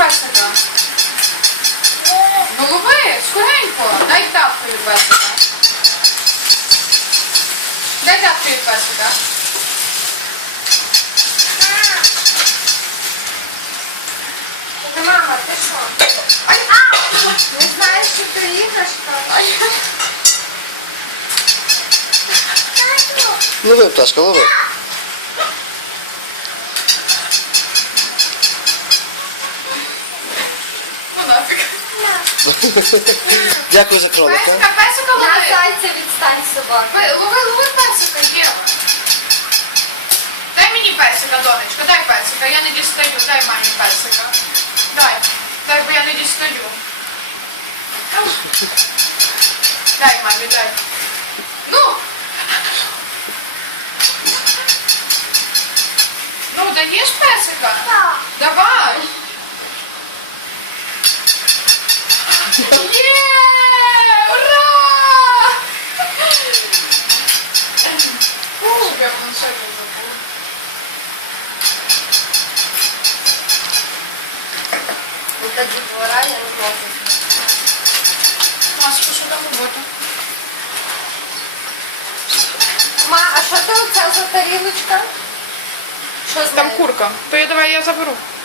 песика. Ну лови, скоренько. Дай тапку від песика. Дай тапку від песика. Мама, ти що? Ай, Не знаєш, що ти іграшка? Лови, пташка, лови. Ну нафіг. Дякую за кролика. Песика, песика На лови. зайця відстань собака. Ви- Лови, лови песика, Єва. Дай мені песика, донечко, дай песика. Я не дістаю, дай мамі песика. Дай. Дай, бо я не дістаю. Ау. Дай мамі, дай. Ну. Ну, даєш песика? Так. Є! Ура! Щоб я планшет не забула. Ота дітвора, я не можу. Машка, що там робота? Ма, а що це оця за тарілочка? Що з Там нею? курка. То я давай я заберу.